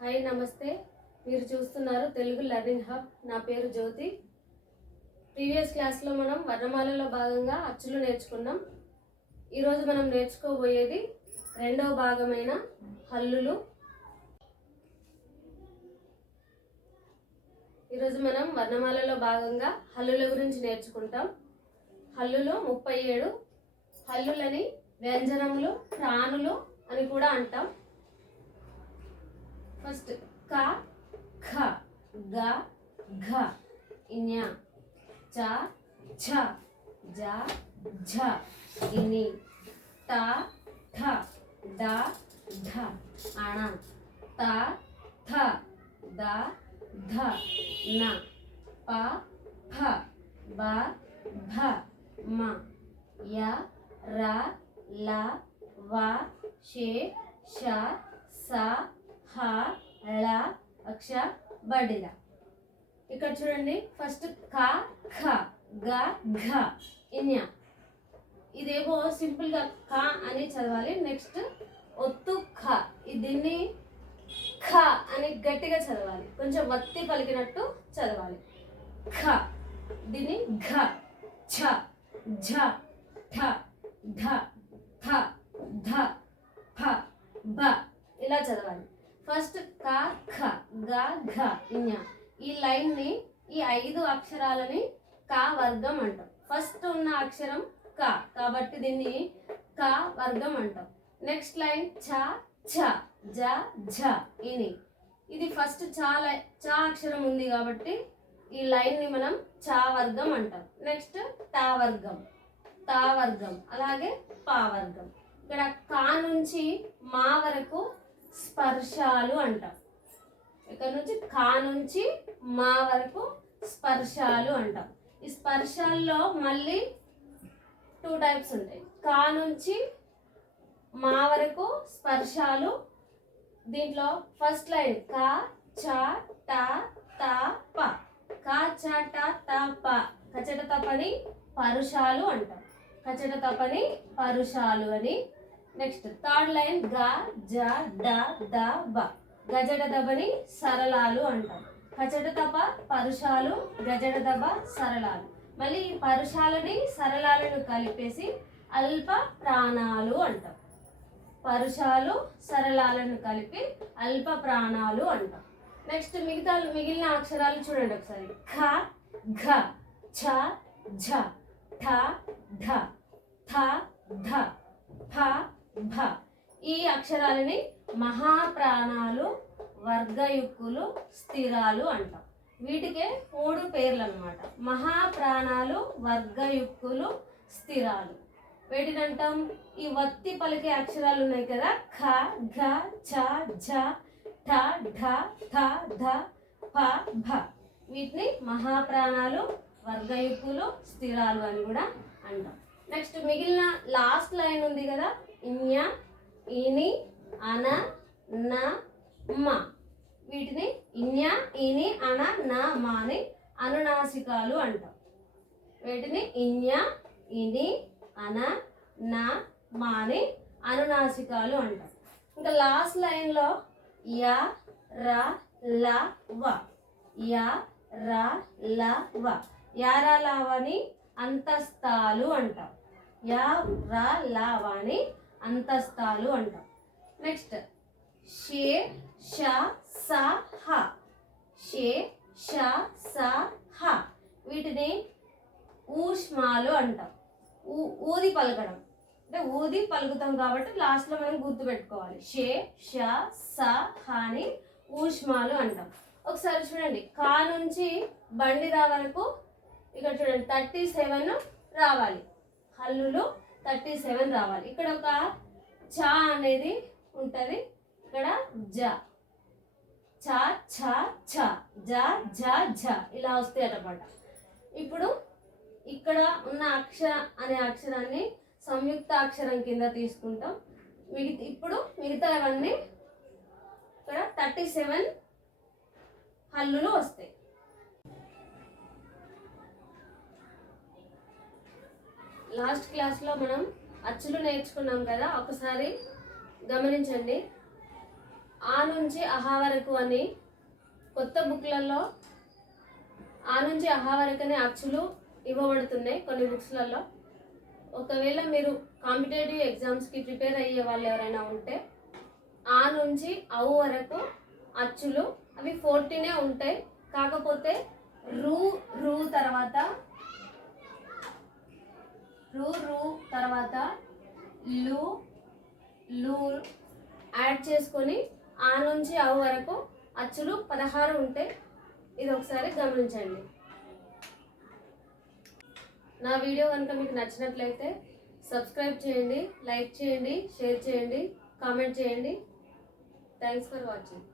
Hi నమస్తే. మీరు చూస్తున్నారు తెలుగు లెర్నింగ్ హబ్. నా పేరు జ్యోతి. ప్రీవియస్ క్లాస్లో మనం వర్ణమాలలో భాగంగా అచ్చులు నేర్చుకున్నాం. ఈరోజు మనం నేర్చుకోబోయేది రెండవ భాగమైన హల్లులు. ఈరోజు మనం వర్ణమాలలో భాగంగా హల్లుల గురించి నేర్చుకుంటాం. హల్లులు 37. హల్లులని వ్యంజనములు, ప్రాణులు అని కూడా అంటాం. ఫస్ట్ క, ఖ, గ, ఘ, ఇన్య, చ, ఛ, జ, ఝ, ఇని, ట, ఠ, డ, ఢ, అణ, త, థ, ద, ధ, న, ప, ఫ, బ, భ, మ, య, ర, ల, వ, షే, ష, స, హ, ళ, అక్ష, బడిర. ఇక్కడ చూడండి, ఫస్ట్ క, ఖ, గ, ఘ, ఇన్య. ఇదేమో సింపుల్ గా క అని చదవాలి. నెక్స్ట్ ఒత్తు ఖ, దీన్ని ఖ అని గట్టిగా చదవాలి, కొంచెం వత్తి పలికినట్టు చదవాలి. ఖ, దీన్ని ఘ, ఛ, ఝ, ఠ, ఢ, థ, ధ, ఫ, బ ఇలా చదవాలి. ఫస్ట్ క, ఖ, గ, ఘ, ఇన్య. ఈ లైన్ ని, ఈ 5 అక్షరాలని క వర్గం అంటాం. ఫస్ట్ ఉన్న అక్షరం క కాబట్టి దీన్ని క వర్గం అంటాం. నెక్స్ట్ లైన్ చ, ఛ, జ, ఝ, ఇని. ఇది ఫస్ట్ చ అక్షరం ఉంది కాబట్టి ఈ లైన్ ని మనం చ వర్గం అంటాం. నెక్స్ట్ ట వర్గం, తా వర్గం, అలాగే పా వర్గం. ఇక్కడ కా నుంచి మా వరకు స్పర్శాలు అంటాం. ఇక్కడ నుంచి కా నుంచి మా వరకు స్పర్శాలు అంటాం. ఈ స్పర్శాల్లో మళ్ళీ 2 టైప్స్ ఉంటాయి. కా నుంచి మా వరకు స్పర్శాలు. దీంట్లో ఫస్ట్ లైన్ క, చ, ట, త, ప. క, చ, ట, త, ప. కచట తపని పరుషాలు అంటాం. కచట తపని పరుషాలు అని. నెక్స్ట్ థర్డ్ లైన్ గ, జ, డ, ద, బ. గజడ దబని సరళాలు అంటాం. కచట తప పరుషాలు, గజడ దబ సరళాలు. మళ్ళీ ఈ పరుషాలని సరళాలను కలిపేసి అల్ప ప్రాణాలు అంటాం. పరుషాలు సరళాలను కలిపి అల్ప ప్రాణాలు అంటాం. నెక్స్ట్ మిగిలిన అక్షరాలు చూడండి ఒకసారి. ఖ, ఘ, ఛ, ఝ, ఠ, ఢ, థ, ధ, ఫ, భ. ఈ అక్షరాలని మహాప్రాణాలు, వర్గయుక్కులు, స్థిరాలు అంటాం. వీటికే 3 పేర్లు అన్నమాట. మహాప్రాణాలు, వర్గయుక్కులు, స్థిరాలు. వీటిని అంటాం. ఈ వత్తి పలికే అక్షరాలు ఉన్నాయి కదా, ఖ, ఘ, ఛ, ఝ, ఠ, ఢ, థ, ధ, ఫ, భ. వీటిని మహాప్రాణాలు, వర్గయుక్కులు, స్థిరాలు అని కూడా అంటాం. నెక్స్ట్ మిగిలిన లాస్ట్ లైన్ ఉంది కదా, ఇన్య, ఇని, అన, న, మ. వీటిని ఇన్య, ఇని, అన, న, మ అని అనునాసికాలు అంటాం. వీటిని ఇన్య, ఇని, అన, న, మ అని అనునాసికాలు అంటాం. ఇంకా లాస్ట్ లైన్లో య, ర, ల, వ. య, ర, ల, వ. యారాలావని అంతస్తాలు అంటాం. య, ర, ల, వ అని అంతస్తాలు అంటాం. నెక్స్ట్ షే, ష, స, హ. షే, ష, స, హ. వీటిని ఊష్మాలు అంటాం. ఊది పలకడం అంటే ఊది పలుకుతాం కాబట్టి లాస్ట్లో మనం గుర్తుపెట్టుకోవాలి. షే, ష, స, హ అని ఊష్మాలు అంటాం. ఒకసారి చూడండి, కా నుంచి బండిరా వరకు ఇక్కడ చూడండి 37 రావాలి. హల్లులు 37 రావాలి. ఇక్కడ ఒక చ అనేది ఉంటుంది. ఇక్కడ జ, చ, ఛ, ఛ, జ, ఝ, ఝ ఇలా వస్తాయి అన్నమాట. ఇప్పుడు ఇక్కడ ఉన్న అనే అక్షరాన్ని సంయుక్త అక్షరం కింద తీసుకుంటాం. ఇప్పుడు మిగతావన్నీ ఇక్కడ 37 హల్లులు వస్తాయి. లాస్ట్ క్లాస్లో మనం అచ్చులు నేర్చుకున్నాం కదా, ఒకసారి గమనించండి. ఆ నుంచి అహా వరకు అని కొత్త బుక్లలో ఆ నుంచి అహా వరకు అనే అచ్చులు ఇవ్వబడుతున్నాయి కొన్ని బుక్స్లలో. ఒకవేళ మీరు కాంపిటేటివ్ ఎగ్జామ్స్కి ప్రిపేర్ అయ్యే వాళ్ళు ఎవరైనా ఉంటే ఆ నుంచి అవు వరకు అచ్చులు అవి 14 ఉంటాయి. కాకపోతే రూ రూ తర్వాత లు లు యాడ్ చేసుకొని ఆ నుంచి అవు వరకు అచ్చులు 16 ఉంటాయి. ఇది ఒకసారి గమనించండి. నా వీడియో కనుక మీకు నచ్చినట్లయితే సబ్స్క్రైబ్ చేయండి, లైక్ చేయండి, షేర్ చేయండి, కామెంట్ చేయండి. Thanks for watching.